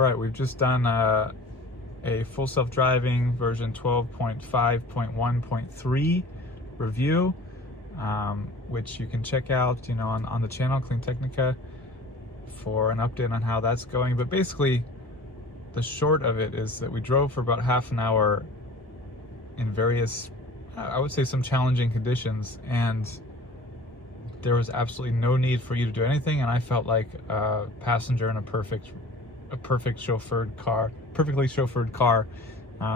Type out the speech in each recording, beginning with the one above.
right, we've just done a full self-driving version 12.5.1.3 review, which you can check out, on the channel Clean Technica for an update on how that's going. But basically, the short of it is that we drove for about half an hour in various, I would say, some challenging conditions, and there was absolutely no need for you to do anything, and I felt like a passenger in a perfectly chauffeured car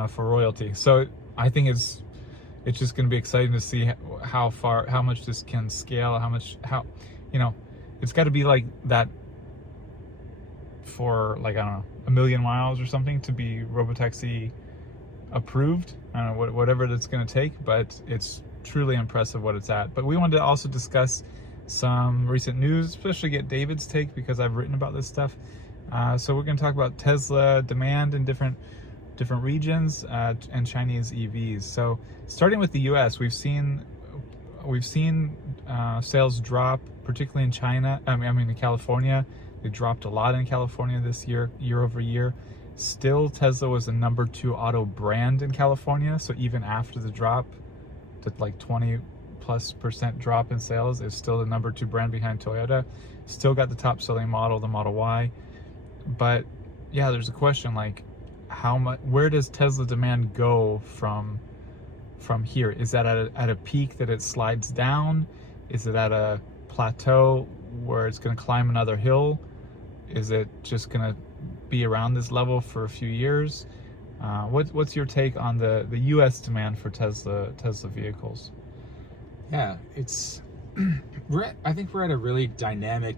for royalty. So I think it's just going to be exciting to see how much this can scale, it's got to be like that for, like, I don't know, 1 million miles or something to be robotaxi approved. I don't know whatever that's going to take, but it's truly impressive what it's at. But we wanted to also discuss some recent news, especially get David's take, because I've written about this stuff. So we're going to talk about Tesla demand in different regions and Chinese EVs. So starting with the U.S., we've seen sales drop, particularly in China. In California. They dropped a lot in California this year over year. Still, Tesla was the number 2 auto brand in California. So even after the drop, the like 20+% drop in sales, is still the number 2 brand behind Toyota. Still got the top selling model, the Model Y. But yeah, there's a question, like, where does Tesla demand go from here? Is that at a peak that it slides down? Is it at a plateau where it's going to climb another hill? Is it just going to be around this level for a few years? What's your take on the U.S. demand for Tesla vehicles? Yeah, I think we're at a really dynamic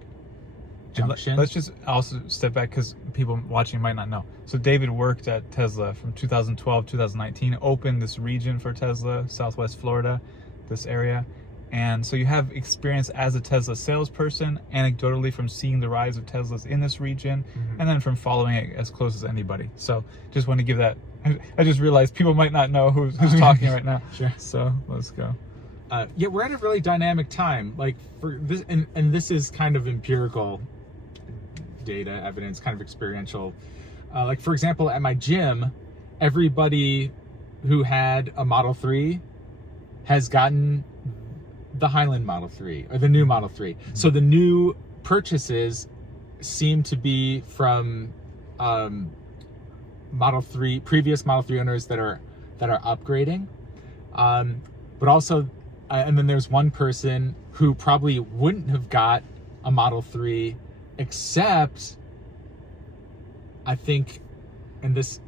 junction. Let's just also step back, because people watching might not know. So David worked at Tesla from 2012 2019, opened this region for Tesla, Southwest Florida, this area. And so you have experience as a Tesla salesperson, anecdotally from seeing the rise of Teslas in this region, and then from following it as close as anybody. So just want to give that. I just realized people might not know who's talking right now. Sure. So let's go. Yeah, we're at a really dynamic time. Like, for this, and this is kind of empirical data, evidence, kind of experiential. Like, for example, at my gym, everybody who had a Model 3 has gotten the Highland Model 3, or the new Model 3. So the new purchases seem to be from previous Model 3 owners that are upgrading. But also, and then there's one person who probably wouldn't have got a Model 3, except, I think, and this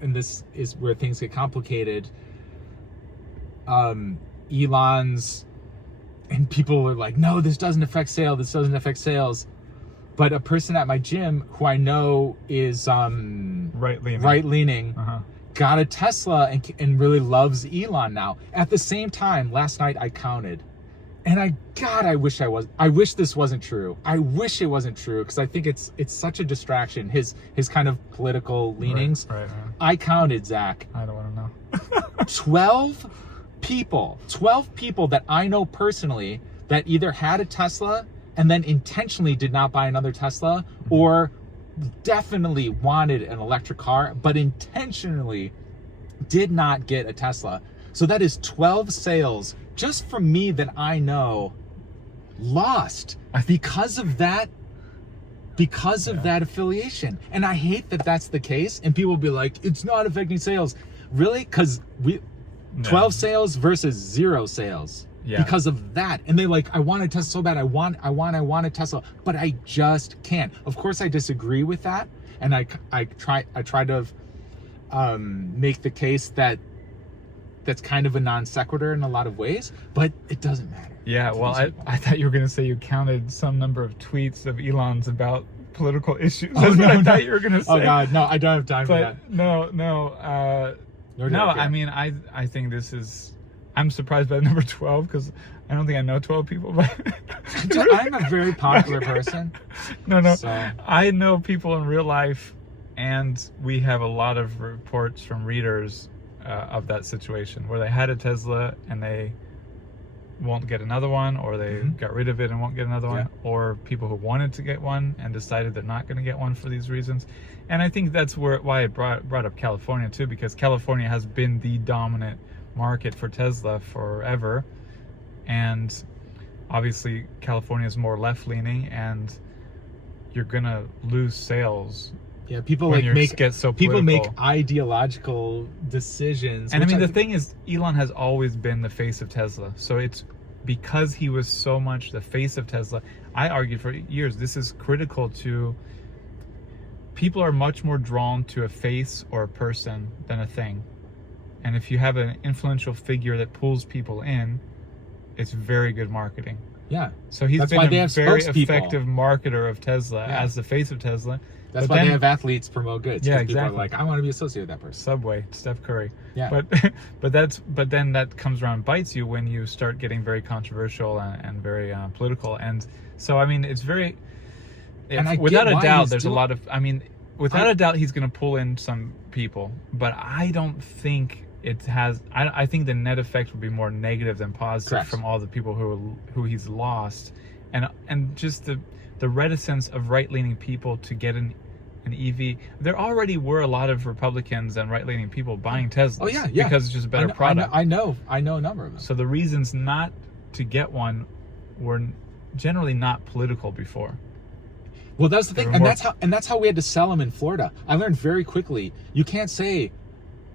is where things get complicated, Elon's, and people are like, no, this doesn't affect sales. But a person at my gym who I know is right-leaning, got a Tesla and really loves Elon now. At the same time, last night I counted, and I wish this wasn't true. I wish it wasn't true, because I think it's such a distraction, his kind of political leanings. Right. I counted, Zach. I don't want to know. 12 people that I know personally that either had a Tesla and then intentionally did not buy another Tesla, or definitely wanted an electric car but intentionally did not get a Tesla. So that is 12 sales just from me that I know lost because of that affiliation. And I hate that that's the case, and people will be like, it's not affecting sales. Really? Because 12 sales versus 0 sales. Yeah. Because of that. And they like, I want a Tesla so bad. I want a Tesla, but I just can't. Of course I disagree with that. And I try to make the case that that's kind of a non sequitur in a lot of ways, but it doesn't matter. Yeah, well, I thought you were going to say you counted some number of tweets of Elon's about political issues. That's what I thought you were going to say. Oh God, no, I don't have time for that. No. I mean, I think this is. I'm surprised by the number 12, because I don't think I know 12 people. But I'm a very popular person. No. So. I know people in real life, and we have a lot of reports from readers of that situation where they had a Tesla and they won't get another one, or they got rid of it and won't get another one, or people who wanted to get one and decided they're not going to get one for these reasons. And I think that's why I brought up California too, because California has been the dominant market for Tesla forever, and obviously California is more left-leaning, and you're gonna lose sales. Yeah, people get so people make political. ideological decisions. And I mean, the thing is, Elon has always been the face of Tesla. So it's because he was so much the face of Tesla. I argued for years, this is critical to... People are much more drawn to a face or a person than a thing. And if you have an influential figure that pulls people in, it's very good marketing. Yeah. So he's That's been why they a have very spokespeople. effective marketer of Tesla as the face of Tesla. That's But why then- they have athletes promote goods. Yeah, 'cause people exactly. are like, I want to be associated with that person. Subway, Steph Curry. Yeah. But then that comes around and bites you when you start getting very controversial and very political. And so I mean, it's very... And I get without a why doubt, he's there's a doing- lot of... I mean, without a doubt, he's going to pull in some people. But I don't think it has... I think the net effect would be more negative than positive. Correct. From all the people who he's lost, and just the reticence of right-leaning people to get an EV. There already were a lot of Republicans and right-leaning people buying Teslas. Oh, yeah. Because it's just a better I product. I know a number of them. So the reasons not to get one were generally not political before. Well, that's the They thing, were and more- that's how we had to sell them in Florida. I learned very quickly you can't say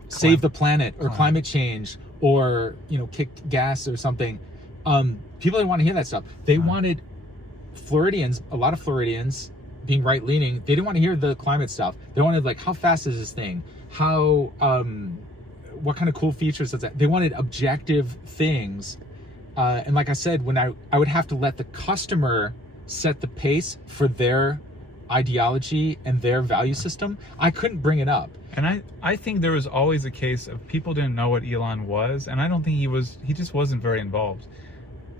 save the planet or climate change or kick gas or something. People didn't want to hear that stuff. They wanted a lot of Floridians being right leaning. They didn't want to hear the climate stuff. They wanted like, how fast is this thing? How what kind of cool features is that? They wanted objective things. And like I said, when I would have to let the customer set the pace for their ideology and their value system, I couldn't bring it up. And I think there was always a case of people didn't know what Elon was, and I don't think he just wasn't very involved.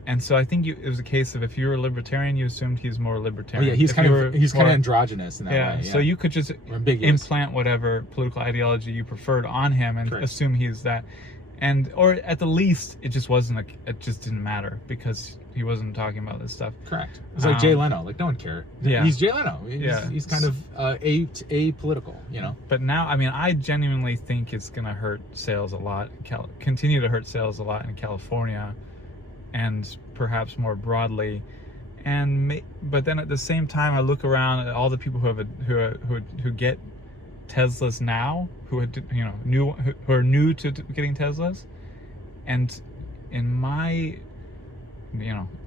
And so I think it was a case of if you were a libertarian, you assumed he was more libertarian. Oh, yeah, he's If kind you of were more- androgynous in that way. Yeah. So you could just ambiguous. implant whatever political ideology you preferred on him and Correct. assume he's that. Or at the least, it just wasn't. It just didn't matter because he wasn't talking about this stuff. Correct. It's like Jay Leno. Like, no one cared. Yeah. He's Jay Leno. Yeah. He's kind of apolitical, But now, I mean, I genuinely think it's going to hurt sales a lot. Continue to hurt sales a lot in California, and perhaps more broadly. But then at the same time, I look around at all the people who get Teslas now, who are new to getting Teslas, and in my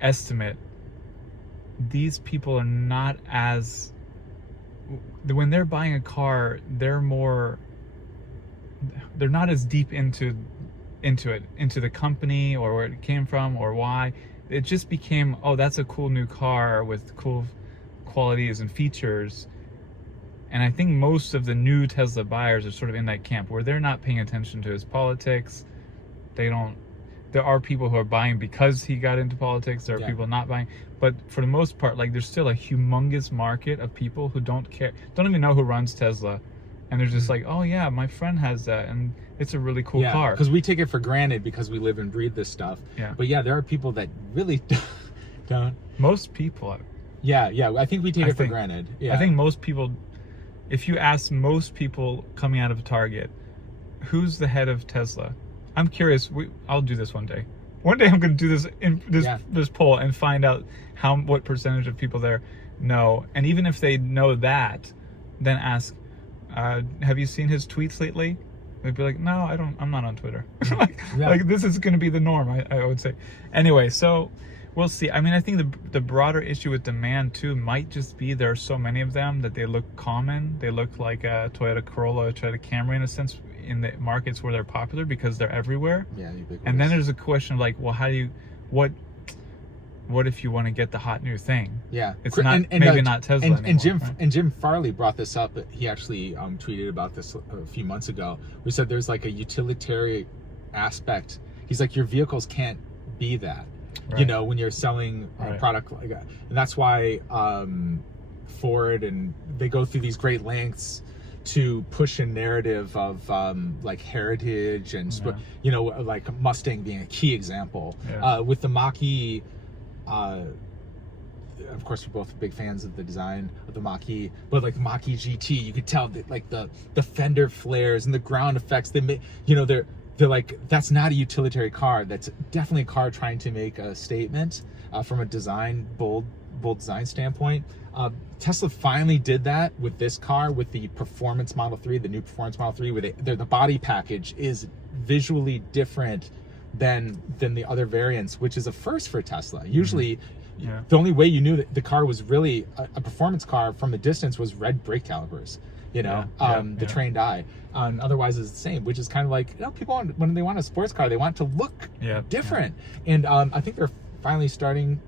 estimate, these people are not as, when they're buying a car, they're not as deep into the company or where it came from or why. It just became, oh, that's a cool new car with cool qualities and features. And I think most of the new Tesla buyers are sort of in that camp where they're not paying attention to his politics. There are people who are buying because he got into politics. There are people not buying. But for the most part, like, there's still a humongous market of people who don't care, don't even know who runs Tesla. And they're just like, oh yeah, my friend has that, and it's a really cool car. Because we take it for granted because we live and breathe this stuff. Yeah. But yeah, there are people that really don't. Most people. Yeah. I think we take it for granted. Yeah. I think most people, if you ask most people coming out of Target, who's the head of Tesla? I'm curious. I'll do this one day. One day I'm going to do this in this poll and find out what percentage of people there know. And even if they know that, then ask, have you seen his tweets lately? They'd be like, no, I don't. I'm not on Twitter. Like this is going to be the norm, I would say. Anyway, so we'll see. I mean, I think the broader issue with demand too might just be there are so many of them that they look common. They look like a Toyota Corolla, a Toyota Camry in a sense in the markets where they're popular because they're everywhere. Yeah, ubiquitous. And then there's a question of like, well, what if you want to get the hot new thing? Yeah, it's not maybe not Tesla anymore. And Jim Farley brought this up. He actually tweeted about this a few months ago. We said there's like a utilitarian aspect. He's like, your vehicles can't be that. Right. When you're selling a product like that, and that's why Ford and they go through these great lengths to push a narrative of like heritage and you know, like Mustang being a key example. With the Mach-E, of course, we're both big fans of the design of the Mach-E, but like the Mach-E GT, you could tell that like the fender flares and the ground effects they make, you know, they're like, that's not a utilitarian car. That's definitely a car trying to make a statement from a design, bold design standpoint. Tesla finally did that with this car, with the Performance Model 3, the new Performance Model 3, where the body package is visually different than the other variants, which is a first for Tesla. Usually, the only way you knew that the car was really a performance car from a distance was red brake calipers, you know, the trained eye. Otherwise, it's the same, which is kind of like, you know, people when they want a sports car, they want it to look different. And I think they're finally starting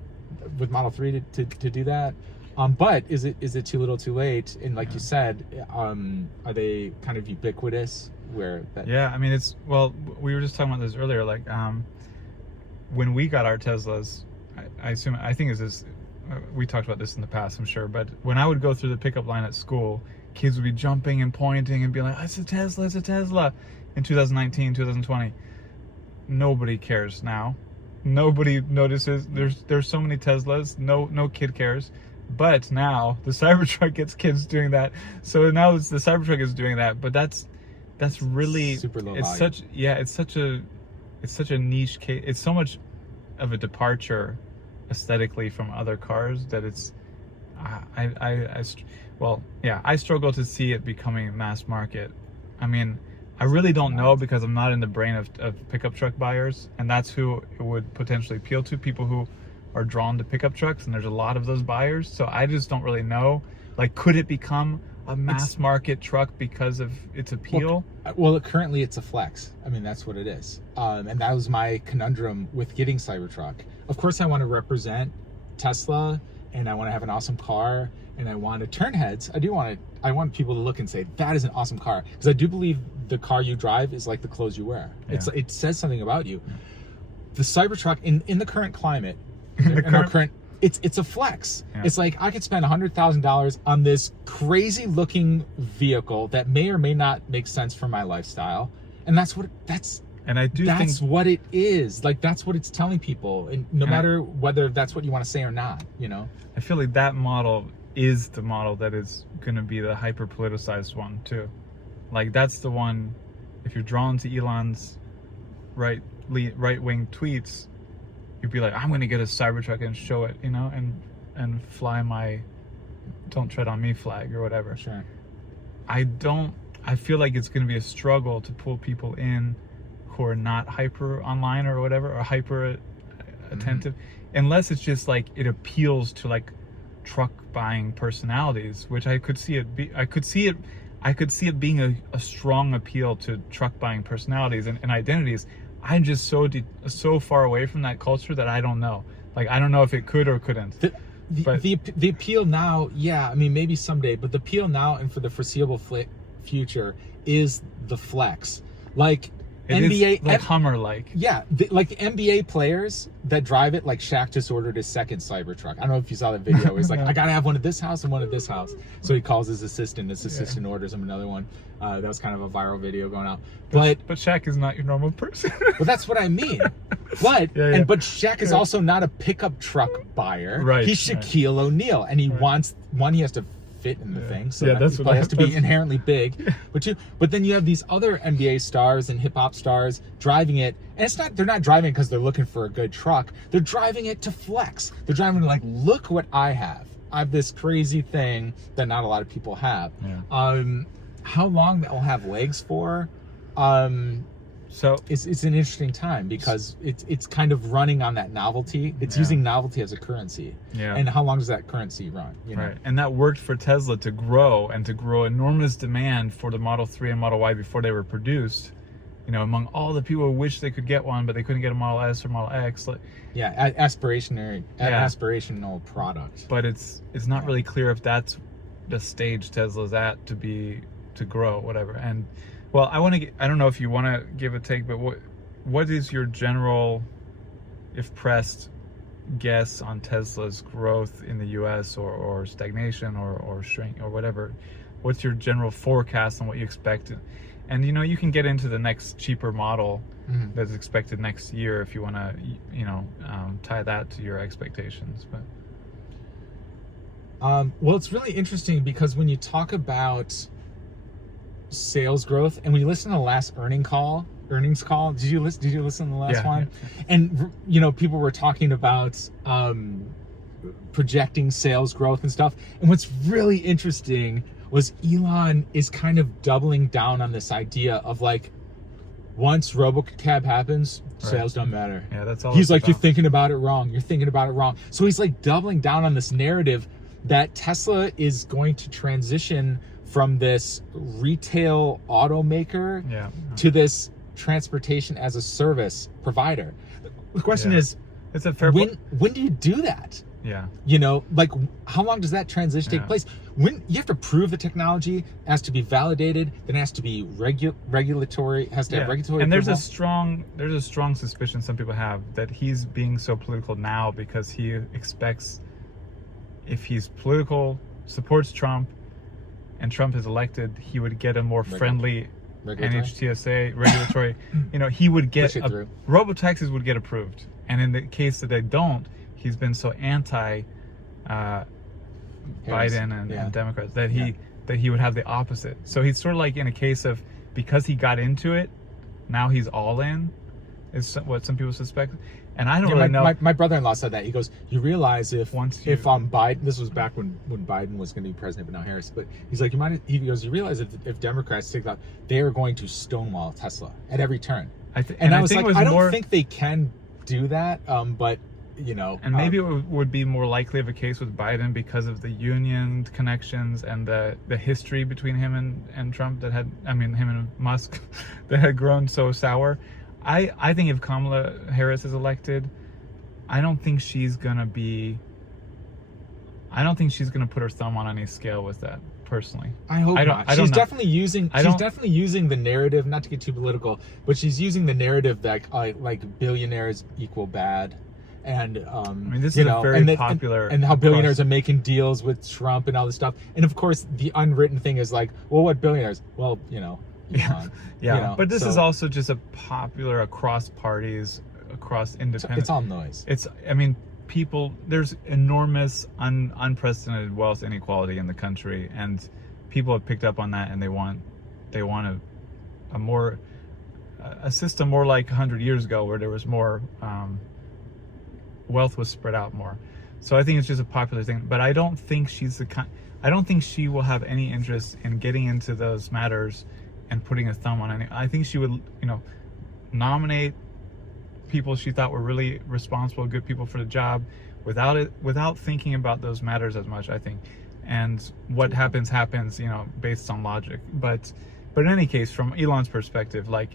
with Model 3 to do that. But is it too little too late? And like you said, are they kind of ubiquitous where that... I mean, it's, well, we were just talking about this earlier, like when we got our Teslas, I think it's this, we talked about this in the past, I'm sure, but when I would go through the pickup line at school, kids would be jumping and pointing and be like, it's a Tesla, it's a Tesla. In 2019, 2020, nobody cares now. Nobody notices. There's so many Teslas, no kid cares. But now the Cybertruck gets kids doing that. So now the Cybertruck is doing that, but that's really super low it's volume. It's such a niche case. It's so much of a departure aesthetically from other cars that it's I struggle to see it becoming mass market. I mean, I really don't know, because I'm not in the brain of pickup truck buyers, and that's who it would potentially appeal to, people who are drawn to pickup trucks, and there's a lot of those buyers. So I just don't really know, like, could it become a mass market truck because of its appeal? Well, currently it's a flex. I mean, that's what it is. And that was my conundrum with getting Cybertruck. Of course, I want to represent Tesla, and I want to have an awesome car, and I want to turn heads. I want people to look and say, that is an awesome car. Because I do believe the car you drive is like the clothes you wear. It says something about you. The Cybertruck, in the current climate, it's a flex. It's like, I could spend $100,000 on this crazy looking vehicle that may or may not make sense for my lifestyle, and that's what it is. Like, that's what it's telling people, and no matter whether that's what you want to say or not, you know. I feel like that model is the model that is going to be the hyper politicized one too. Like, that's the one, if you're drawn to Elon's right wing tweets, you'd be like, I'm going to get a Cybertruck and show it, you know, and fly my "Don't Tread on Me" flag or whatever. Sure. I feel like it's going to be a struggle to pull people in who are not hyper online or whatever, or hyper attentive, unless it's just like it appeals to like truck buying personalities, which I could see it being a strong appeal to truck buying personalities and identities. I'm just so far away from that culture that I don't know. Like, I don't know if it could or couldn't. The appeal now, I mean, maybe someday, but the appeal now and for the foreseeable future is the flex. Like, NBA, like Hummer, like like the NBA players that drive it, like Shaq just ordered his second Cybertruck. I don't know if you saw the video. He's like, I gotta have one at this house and one at this house. So he calls his assistant. His assistant orders him another one. That was kind of a viral video going out. But Shaq is not your normal person. Well, that's what I mean. But but Shaq is also not a pickup truck buyer. Right. He's Shaquille O'Neal, and he wants one. He has to fit in the thing, so that's he probably has to be inherently big. But then you have these other NBA stars and hip hop stars driving it, and they're not driving it because they're looking for a good truck. They're driving it to flex. They're driving it like, look what I have. I have this crazy thing that not a lot of people have. How long that will have legs for? So it's an interesting time, because it's kind of running on that novelty. It's using novelty as a currency. And how long does that currency run? You know? Right. And that worked for Tesla to grow enormous demand for the Model 3 and Model Y before they were produced. You know, among all the people who wish they could get one, but they couldn't get a Model S or Model X. Aspirational product. But it's not really clear if that's the stage Tesla's at to grow, whatever. And well, I don't know if you want to give a take, but what is your general, if pressed, guess on Tesla's growth in the US, or stagnation or shrink or whatever? what's your general forecast on what you expect, and you know, you can get into the next cheaper model that's expected next year if you want to, you know, tie that to your expectations. But well, it's really interesting because when you talk about sales growth, and when you listen to the last earnings call, did you listen to the last one? Yeah. And you know, people were talking about projecting sales growth and stuff. And what's really interesting was Elon is kind of doubling down on this idea of like, once RoboCab happens, sales don't matter. Yeah, that's all. He's like, you're thinking about it wrong. You're thinking about it wrong. So he's like doubling down on this narrative that Tesla is going to transition from this retail automaker to this transportation as a service provider. The question is, it's a fair when do you do that? Yeah. You know, like, how long does that transition take place? When you have to prove the technology has to be validated, then it has to be regulatory, has to have regulatory. And approval. there's a strong suspicion some people have that he's being so political now because he expects, if he's political, supports Trump, and Trump is elected, he would get a more friendly NHTSA regulatory. You know, he would get robotaxis would get approved, and in the case that they don't, he's been so anti Biden and Democrats that he would have the opposite. So he's sort of like in a case of, because he got into it, now he's all in, is what some people suspect. And I don't really know. My brother-in-law said that. He goes, you realize if Biden, this was back when Biden was going to be president, but now Harris, but he's like, you realize if Democrats take that, they are going to stonewall Tesla at every turn. I was like, I don't think they can do that, but you know. And maybe it would be more likely of a case with Biden because of the union connections and the history between him and Trump that had, him and Musk that had grown so sour. I think if Kamala Harris is elected, I don't think she's gonna put her thumb on any scale with that, personally. I hope not. She's definitely using the narrative, not to get too political, but she's using the narrative that like billionaires equal bad. And this is a very popular, and how billionaires are making deals with Trump and all this stuff. And of course, the unwritten thing is like, well, what billionaires? Well, you know. But this is also just a popular across parties, across independent. It's all noise. There's enormous unprecedented wealth inequality in the country, and people have picked up on that, and they want a system more like 100 years ago, where there was more wealth was spread out more. So I think it's just a popular thing, but I don't think I don't think she will have any interest in getting into those matters and putting a thumb on any. I think she would, nominate people she thought were really responsible, good people for the job, without thinking about those matters as much, I think. And what happens, based on logic. But in any case, from Elon's perspective, like,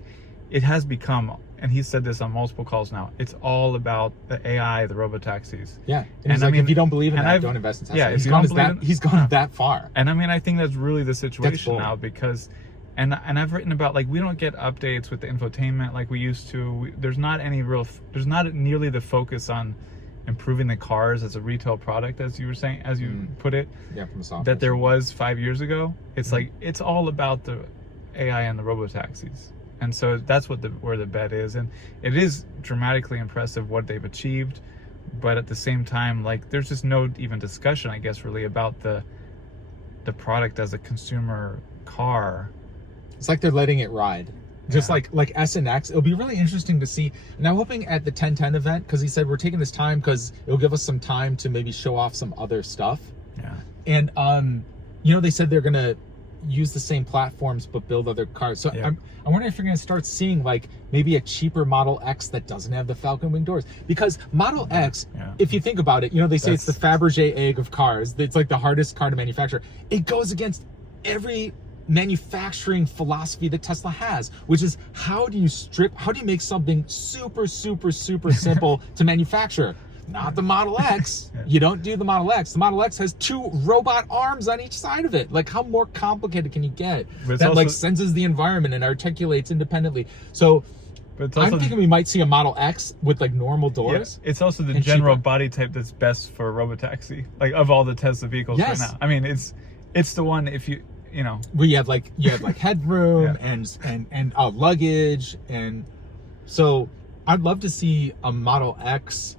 it has become, and he's said this on multiple calls now, it's all about the AI, the robotaxis. Yeah. And he's like, if you don't believe in that, don't invest in Tesla. Yeah, he's gone that far. And I think that's really the situation now, because and I've written about, like, we don't get updates with the infotainment like we used to. There's not nearly the focus on improving the cars as a retail product, as you were saying, as you put it, from the software, that there was 5 years ago. It's like, it's all about the AI and the robotaxis. And so that's where the bet is. And it is dramatically impressive what they've achieved. But at the same time, like, there's just no even discussion, I guess, really about the product as a consumer car. It's like they're letting it ride. Just like S and X. It'll be really interesting to see. And I'm hoping at the 1010 event, because he said we're taking this time because it'll give us some time to maybe show off some other stuff. Yeah. And, they said they're going to use the same platforms but build other cars. So I'm wondering if you're going to start seeing, like, maybe a cheaper Model X that doesn't have the Falcon Wing doors. Because Model X, if you think about it, they say it's the Fabergé egg of cars. It's like the hardest car to manufacture. It goes against every manufacturing philosophy that Tesla has, which is, how do you make something super, super, super simple to manufacture? Not the Model X. You don't do the Model X. The Model X has 2 robot arms on each side of it. Like, how more complicated can you get? That also, senses the environment and articulates independently. So I'm thinking we might see a Model X with, like, normal doors. Yeah, it's also the general body type that's best for a robotaxi, like, of all the Tesla vehicles right now. It's the one, where you have like headroom Yeah. and luggage, and so I'd love to see a Model X,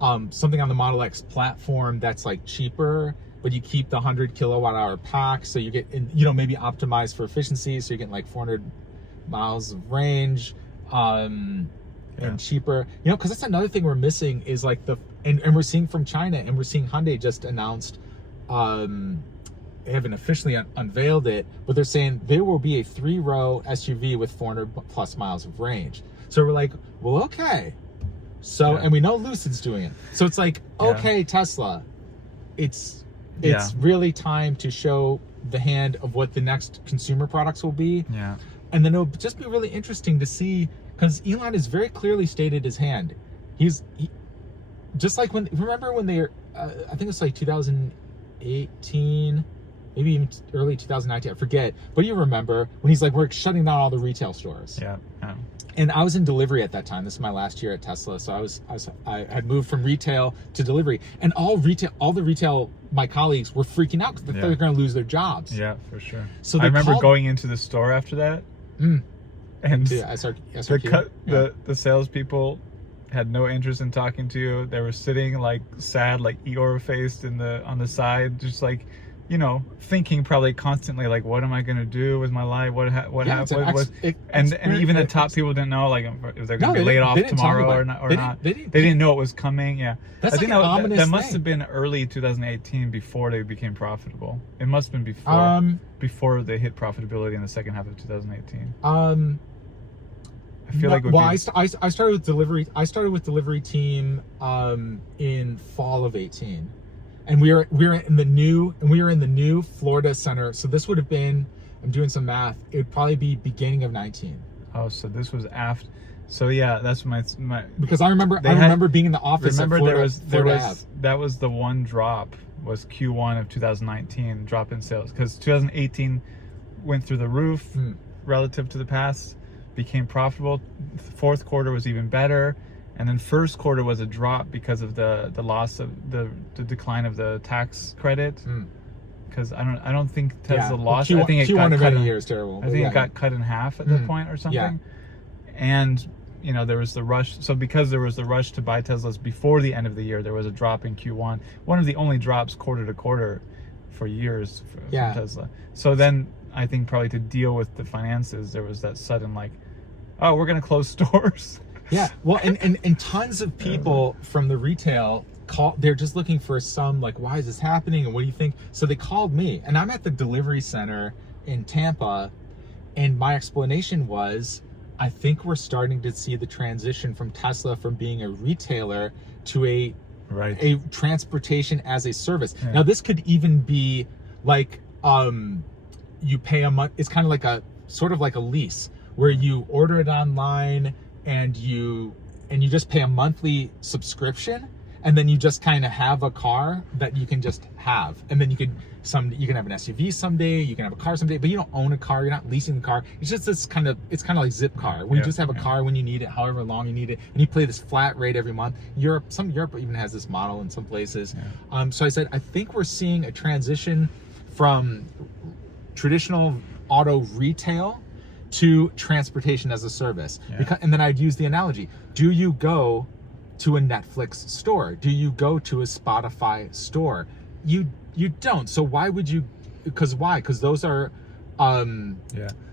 something on the Model X platform that's like cheaper, but you keep the 100 kilowatt hour pack, so you get maybe optimized for efficiency, so you're getting like 400 miles of range, and cheaper, because that's another thing we're missing is like and we're seeing from China, and we're seeing Hyundai just announced, they haven't officially unveiled it, but they're saying there will be a 3-row SUV with 400 plus miles of range. So we're like, well, okay. So, and we know Lucid's doing it. So it's like, okay, Tesla, it's really time to show the hand of what the next consumer products will be. Yeah. And then it'll just be really interesting to see, because Elon has very clearly stated his hand. Just like remember when they, I think it's like 2018, maybe even early 2019, I forget. But you remember when he's like, we're shutting down all the retail stores. Yeah. And I was in delivery at that time. This is my last year at Tesla, so I had moved from retail to delivery, and all the retail my colleagues were freaking out because they thought they were going to lose their jobs. Yeah, for sure. So I remember going into the store after that, and the salespeople had no interest in talking to you. They were sitting like sad, like Eeyore faced on the side, just like, thinking probably constantly like, what am I going to do with my life? What happened? And even the top people didn't know like if they're going to be laid off tomorrow or not. They didn't know it was coming. Yeah, that's, I think that must have been early 2018 before they became profitable. It must have been before they hit profitability in the second half of 2018. I feel like I started with delivery. I started with delivery team in fall of 18. And we were in the new Florida center. So this would have been, I'm doing some math, it would probably be beginning of 19. Oh, so this was after. So yeah, that's my because I remember being in the office. Remember, at Florida, that was the one drop, was Q1 of 2019 drop in sales, because 2018 went through the roof relative to the past, became profitable. Fourth quarter was even better. And then first quarter was a drop because of the loss of the decline of the tax credit. Because I don't think Tesla lost. I think Q1 of any year is terrible. I think it got cut in half at that point or something. Yeah. And there was the rush. So because there was the rush to buy Teslas before the end of the year, there was a drop in Q1. One of the only drops quarter to quarter for years from Tesla. So then I think probably to deal with the finances, there was that sudden like, oh, we're going to close stores. Yeah, well, and tons of people from the retail they're just looking for some, like, why is this happening and what do you think? So they called me, and I'm at the delivery center in Tampa, and my explanation was, I think we're starting to see the transition from Tesla from being a retailer to a transportation as a service. Yeah. Now this could even be like, you pay a month. It's kind of like a sort of like a lease where you order it online. And you just pay a monthly subscription, and then you just kind of have a car that you can just have, and then you can have an SUV someday, you can have a car someday, but you don't own a car, you're not leasing the car. It's just it's kind of like Zipcar, where you just have a car when you need it, however long you need it, and you pay this flat rate every month. Europe even has this model in some places. So I said, I think we're seeing a transition from traditional auto retail to transportation as a service. And then I'd use the analogy, do you go to a Netflix store? Do you go to a Spotify store? You don't. So why would you? Because those are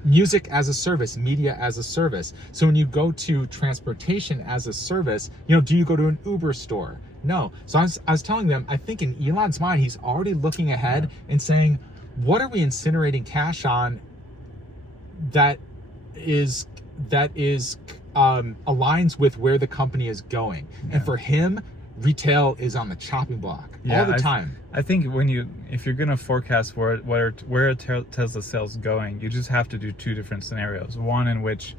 music as a service, media as a service. So when you go to transportation as a service, do you go to an Uber store? No. So I was telling them, I think in Elon's mind, he's already looking ahead and saying, what are we incinerating cash on that aligns with where the company is going? And for him, retail is on the chopping block all the time. I think if you're gonna forecast where Tesla sales going, you just have to do two different scenarios. One in which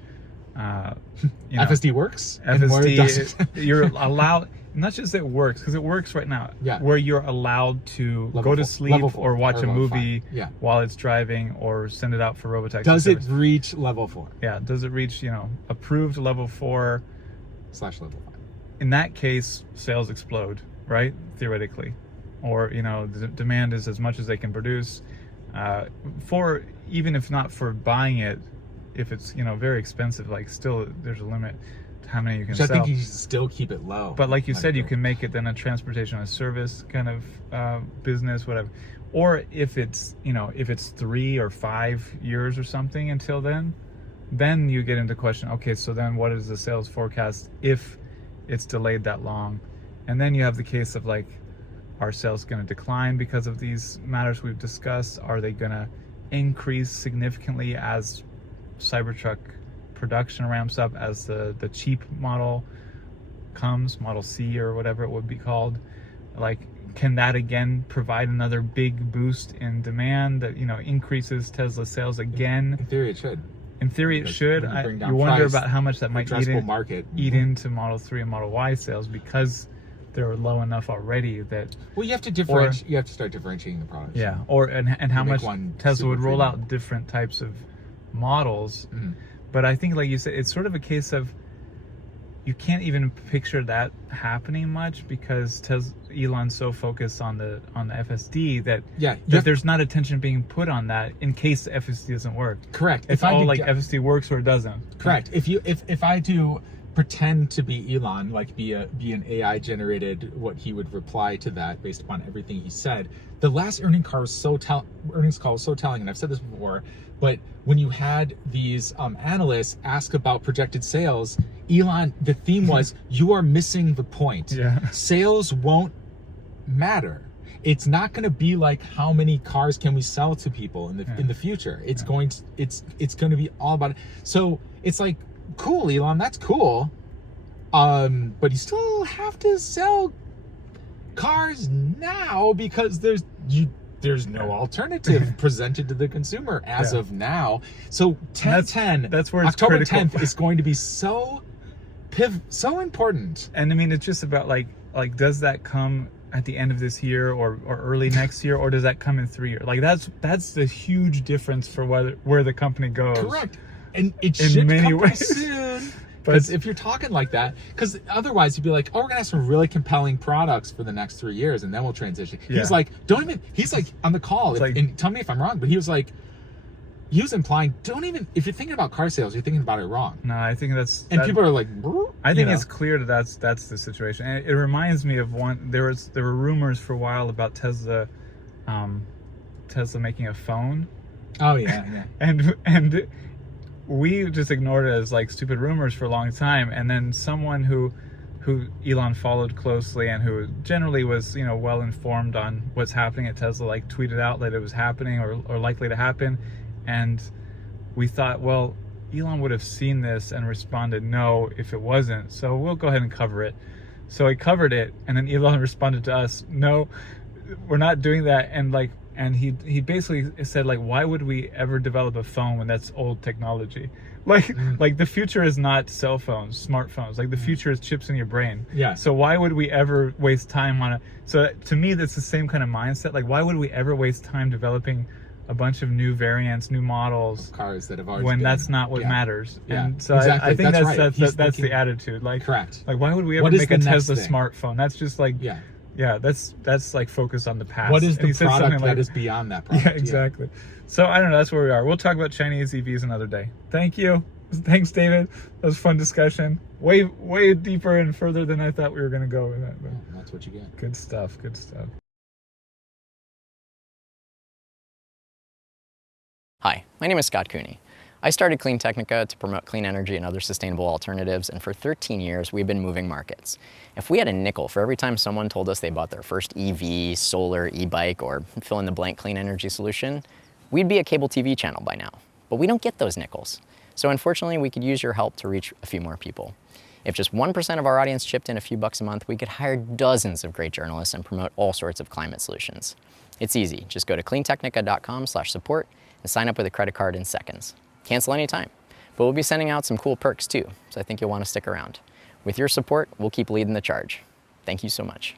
FSD works, FSD you're allowed. Not just it works, because it works right now. Where you're allowed to go to sleep or watch a movie while it's driving, or send it out for robotaxi. Does it reach level 4? Yeah. Does it reach approved level 4 / level 5? In that case, sales explode, right? Theoretically, or the demand is as much as they can produce. for, even if not for buying it, if it's, you know, very expensive, like still there's a limit to how many you can Which sell. I think you should still keep it low. But like you said, you can make it then a transportation as a service kind of business, whatever. Or if it's, you know, if it's 3 or 5 years or something until then you get into question, okay, so then what is the sales forecast if it's delayed that long? And then you have the case of like, are sales going to decline because of these matters we've discussed? Are they going to increase significantly as Cybertruck production ramps up, as the cheap model comes, Model C or whatever it would be called? Like, can that again provide another big boost in demand that, you know, increases Tesla sales again? In theory, it should. In theory, it should. You wonder about how much that might eat into Model 3 and Model Y sales, because they're low enough already that. Well, you have to differentiate. You have to start differentiating the products. Yeah, and how much Tesla would roll out different types of models. Mm-hmm. But I think, like you said, it's sort of a case of you can't even picture that happening much, because Elon's so focused on the FSD that there's not attention being put on that in case the FSD doesn't work. Correct. It's all like FSD works or it doesn't. Correct. If I do pretend to be Elon, like be an AI generated, what he would reply to that based upon everything he said. The last earnings call was so telling, and I've said this before, but when you had these analysts ask about projected sales, Elon, the theme was, you are missing the point. Yeah. Sales won't matter. It's not going to be like how many cars can we sell to people in the future. It's going to be all about it. So it's like, cool, Elon, that's cool. But you still have to sell cars now, because there's no alternative presented to the consumer as of now. So that's where it's October critical. 10th is going to be so important. And I mean, it's just about like does that come at the end of this year or early next year, or does that come in 3 years? Like that's the huge difference for where the company goes. Correct. And it should come ways. soon. Because if you're talking like that, because otherwise you'd be like, oh, we're gonna have some really compelling products for the next 3 years, and then we'll transition. Yeah. He's like, he's like on the call, and tell me if I'm wrong, but he was implying, if you're thinking about car sales, you're thinking about it wrong. No, I think people are like, I think it's clear that that's the situation. And it reminds me of there were rumors for a while about Tesla making a phone. Oh yeah. and we just ignored it as like stupid rumors for a long time, and then someone who Elon followed closely and who generally was, you know, well informed on what's happening at Tesla, like tweeted out that it was happening or likely to happen. And we thought, well, Elon would have seen this and responded no if it wasn't, so we'll go ahead and cover it. So he covered it, and then Elon responded to us, no, we're not doing that. And he basically said, like, why would we ever develop a phone when that's old technology? Like the future is not cell phones, smartphones. Like the future is chips in your brain. Yeah. So why would we ever waste time on it? So to me, that's the same kind of mindset. Like, why would we ever waste time developing a bunch of new variants, new models, cars that have already when that's not what matters? Yeah. And so exactly. I think that's that's the attitude. Like, correct. Like, why would we ever make a Tesla smartphone? That's just like that's like focused on the past. What is the product that is beyond that product? Yeah, exactly. So I don't know, that's where we are. We'll talk about Chinese EVs another day. Thank you. Thanks, David. That was a fun discussion. Way deeper and further than I thought we were going to go with that. But that's what you get. Good stuff. Hi, my name is Scott Cooney. I started Clean Technica to promote clean energy and other sustainable alternatives, and for 13 years we've been moving markets. If we had a nickel for every time someone told us they bought their first EV, solar, e-bike, or fill in the blank clean energy solution, we'd be a cable TV channel by now. But we don't get those nickels. So unfortunately, we could use your help to reach a few more people. If just 1% of our audience chipped in a few bucks a month, we could hire dozens of great journalists and promote all sorts of climate solutions. It's easy. Just go to cleantechnica.com/support and sign up with a credit card in seconds. Cancel anytime. But we'll be sending out some cool perks too, so I think you'll want to stick around. With your support, we'll keep leading the charge. Thank you so much.